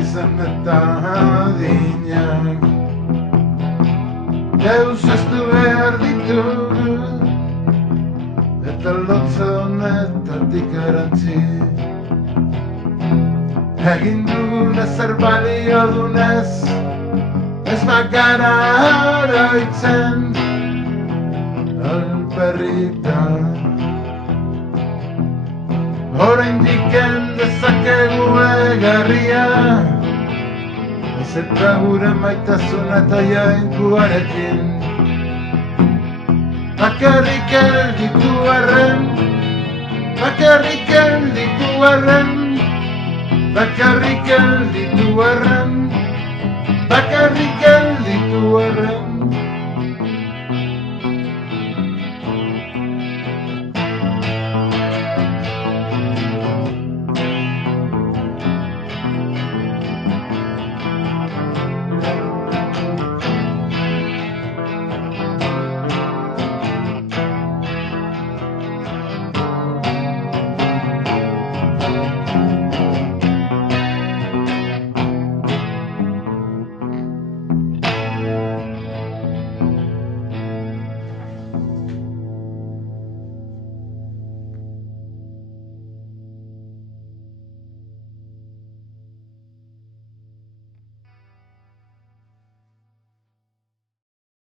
Izan eta adinak deus ez du behar ditu eta lotza honetatik erantzi egin dugune zer balio dunez ez bagara oroitzen alperritan oraindik dezakegu egarria ez eta gure maitasuna eta jainkuarekin bakarrik gelditu arren bakarrik gelditu arren bakarrik gelditu arren bakarrik gelditu arren